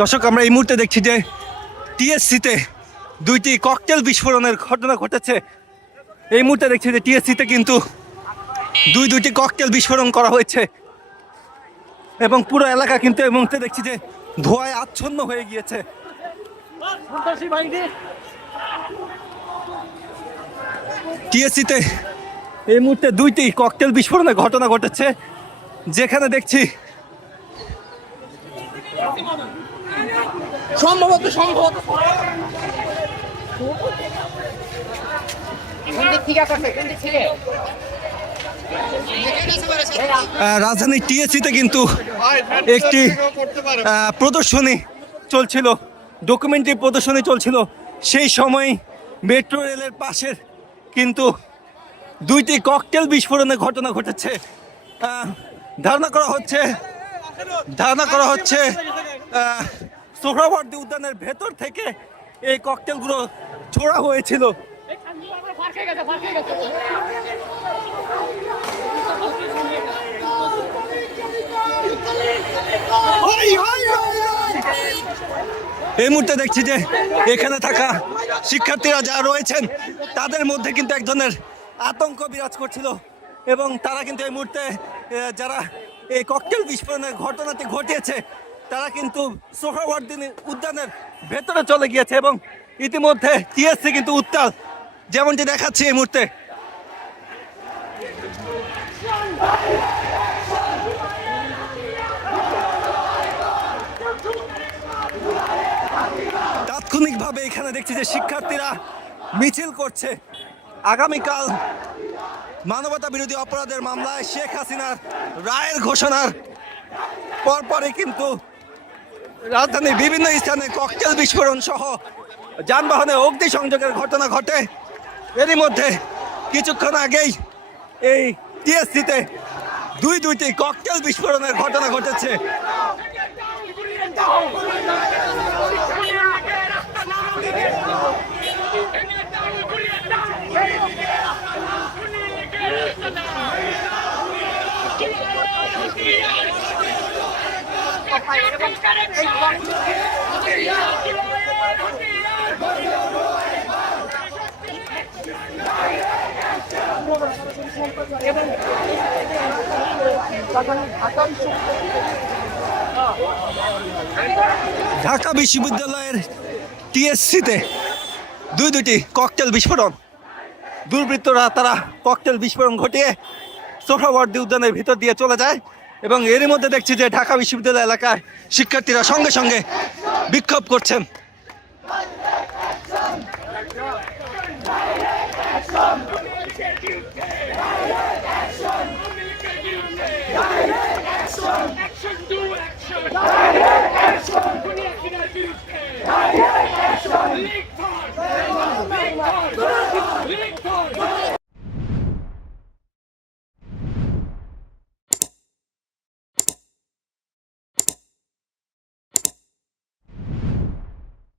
দর্শক, আমরা এই মুহূর্তে দেখছি যে টিএসসিতে দুইটি ককটেল বিস্ফোরণের ঘটনা ঘটেছে। এই মুহূর্তে দেখছি যে টিএসসিতে কিন্তু দুইটি ককটেল বিস্ফোরণ করা হয়েছে এবং পুরো এলাকা কিন্তু এই মুহূর্তে দেখছি যে ধোঁয়ায় আচ্ছন্ন হয়ে গিয়েছে। টিএসসিতে এই মুহূর্তে দুইটি ককটেল বিস্ফোরণের ঘটনা ঘটেছে, যেখানে দেখছি সম্ভবত রাজধানী টিএসসিতে কিন্তু একটি প্রদর্শনী চলছিল, ডকুমেন্টারি প্রদর্শনী চলছিল। সেই সময় মেট্রো রেলের পাশের কিন্তু দুইটি ককটেল বিস্ফোরণের ঘটনা ঘটেছে। ধারণা করা হচ্ছে সোহরাওয়ার্দী উদ্যানের ভেতর থেকে এই ককটেলগুলো ছোড়া হয়েছিল। এই মুহূর্তে দেখছি যে এখানে থাকা শিক্ষার্থীরা যারা রয়েছেন তাদের মধ্যে কিন্তু এক ধরনের আতঙ্ক বিরাজ করছিল এবং তারা কিন্তু এই মুহূর্তে যারা এই ককটেল বিস্ফোরণের ঘটনাটি ঘটিয়েছে তারা কিন্তু সোহরাওয়ার্দী উদ্যানের ভেতরে চলে গিয়েছে এবং ইতিমধ্যে টিএসসি কিন্তু উত্তাল, যেমনটি দেখাচ্ছি এই মুহূর্তে। তাৎক্ষণিকভাবে এখানে দেখছি যে শিক্ষার্থীরা মিছিল করছে। আগামীকাল মানবতা বিরোধী অপরাধের মামলায় শেখ হাসিনার রায়ের ঘোষণার পরপরই কিন্তু রাজধানীর বিভিন্ন স্থানে ককটেল বিস্ফোরণ সহ যানবাহনে অগ্নিসংযোগের ঘটনা ঘটে। এরই মধ্যে কিছুক্ষণ আগেই এই টিএসসিতে দুইটি ককটেল বিস্ফোরণের ঘটনা ঘটেছে। ঢাকা বিশ্ববিদ্যালয়ের টিএসসিতে দুইটি ককটেল বিস্ফোরণ, দুর্বৃত্তরা তারা ককটেল বিস্ফোরণ ঘটিয়ে সোহরাওয়ার্দী উদ্যানের ভিতর দিয়ে চলে যায় এবং এরই মধ্যে দেখছি যে ঢাকা বিশ্ববিদ্যালয় এলাকায় শিক্ষার্থীরা সঙ্গে সঙ্গে বিক্ষোভ করছেন।